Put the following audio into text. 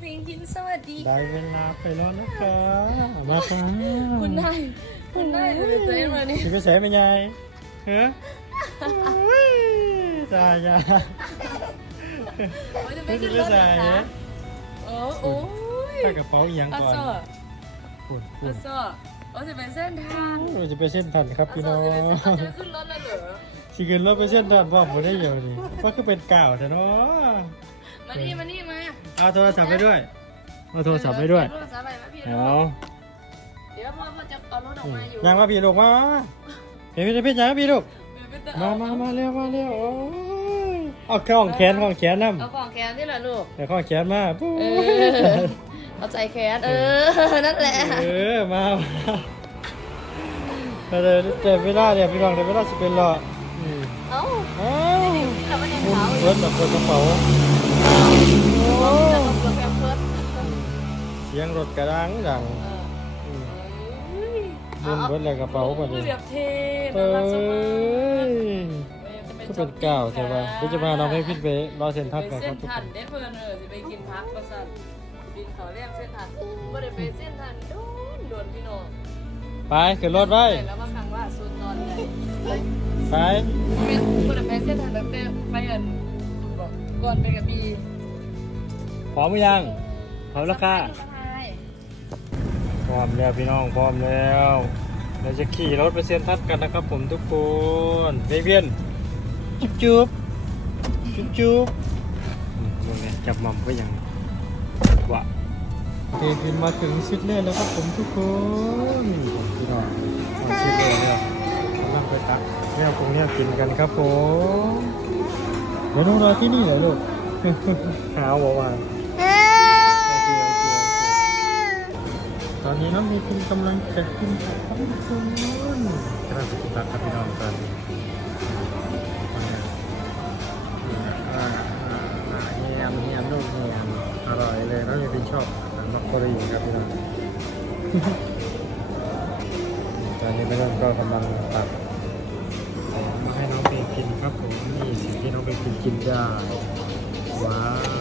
เพลงยินสวัสดีได้เวลาไปแล้วนะคะมาค่ะคุณนายคุณนายเต้นมานี่จะไปใส่เป็นไงเฮ้ยตายยาโอ้ยจะไปไม่ขึ้นได้รถใส่เหรอคะโอ้โอ้ยถ้ากระเป๋าอีหยังอาก่อนโซ่ปุ่นอาโซ่โอ้จะเป็นเส้นทางเราจะไปเส้นทันครับอาพี่โซ่น้องจะเป็นเส้นทางจะขึ้นรถแล้วเหรอสิเกินเราไปเส้นทันบอกผมได้เดียวนี่ว่าคือเป็นเก่าแต่เนาะมานี่มานี่มา เอาโทรศัพท์ไปด้วย เอาโทรศัพท์ไปด้วยโทรศัพท์ไปมาพี่เอาเดี๋ยวพ่อพ่อจะเอารถออกมาอยู่ยังมาพี่ลูกมามามาเห็นพี่จะพี่ยังพี่ลูกไม่ต้องมาเอมามาเร็วมาเร็วโอ้ยเอาคล้องแขนคล้องแขนน้เอาของแกนที่ละลูกำแต่คล้องแขนมาปุ๊บเออเอาใจแคสเออนั่นแหละเออมามาเดี๋ยวเดี๋ยวเวลาเดี๋ยวพี่น้องเดี๋ยวเวลาจะเป็นรอนี่เอ้าอ้าวแต่ว่ายังมุนขาวอยู่เบิร์ดแบบเปิดกระเป๋า โอ้จะตกกระแพงเพิร์ดเสียงรถกระดังดังอืมมุนเบิร์ดเลยกระเป๋าพอดีแบบเท่เอ้น่ารักสมากยก็เป็นก้าวใช่ป่ะเดี๋ยวจะพาน้องให้ขึ้นไปรอเซ็นทรัลไปกันคเส้รันบทุกทัคนนได้เพื่อนเออจะไปกินพักประสันบินเขาเรียกเส้นทันไม่ได้ไปเส้นทันโดนโดนพี่น้องไปขึ้นรถไว้แล้วมาครั้งล่าสุดตอนไหนไปไม่ได้ไปเส้นทันตั้งแต่ไปอันบอ กก่อนไปกับบีพร้อมหรือยังพร้อมแล้วค่ะสบายพร้อมแล้วพี่น้องพร้อมแล้ว เราจะขี่รถไปเซ็นทรัลกันนะครับ ผมทุกคนเวียนจุ๊บจุ๊บจุ๊บจุ๊บอืมดูเลยจับมัมก็ยังวะโอเคขึ้นมาถึงซิดเล่แล้วครับผมทุกคนผมพี่น้องมาซิดเล่เนี่ยกำลังไปตักเนี่ยคงเนี่ยกินกันครับผม เดี๋ยวน้องรอที่นี่เหรอลูกหาวบอกว่าโอเคโอเคโอเคตอนนี้น้องมีกินกำลังจะกินครับทุกคนกำลังจะกินตักครับพี่น้องตอนนี้อ่าอ่าอ่าเนียมเนียมลูกเนียมอร่อยเลยน้องยังเป็นชอบมักกะรีครับพี่น้องตอนนี้พี่น้องก็กำลังตักมาให้น้องเพลงกินครับผมนี่ กินได้ว้าว